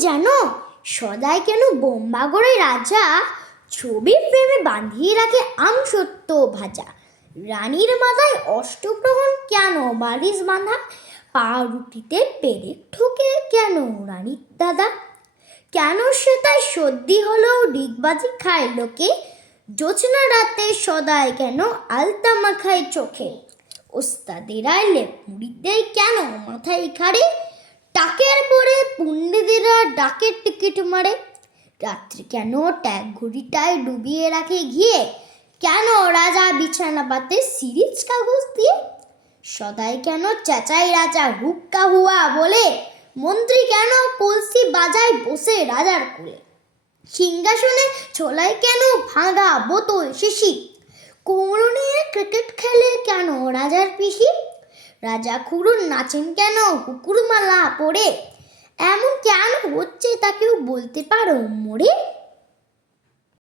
জানো সদাই কেন বোম্বাগড়ের রাজা ছবির ফ্রেমে বাঁধিয়ে রাখে আমসত্ত্ব ভাজা? রানীর মাথায় অষ্টপ্রহর কেন বালিশ বাঁধা? পাউরুটিতে পেরেক ঠোকে কেন রানীর দাদা? কেন সে তাই সর্দি হলেও ডিগবাজি খায় লোকে? জোছনা রাতে সদাই কেন আলতা মাখায় চোখে? ওস্তাদেরা লেপ মুড়ি দেয় কেন মাথায় খাড়ে? টাকের পরে পণ্ডিতেরা ডাকের টিকিট মারে। রাত্রি কেন ট্যাগ ঘড়িটায় ডুবিয়ে রাখে ঘিয়ে? কেন রাজা বিছানা পাতে সিরিজ কাগজ দিয়ে? সদাই কেন চেঁচাই রাজা হুক্কা হুয়া বলে? মন্ত্রী কেন কলসি বাজায় বসে রাজার কোলে? সিংহাসনে ছোলায় কেন ভাঙা বোতল শিশি? কোমর নিয়ে ক্রিকেট খেলে কেন রাজার পিসি? রাজা খুড়ুন নাচেন কেন হুকুরমালা পড়ে? এমন কেন হচ্ছে তা কেউ বলতে পারো মোড়ে?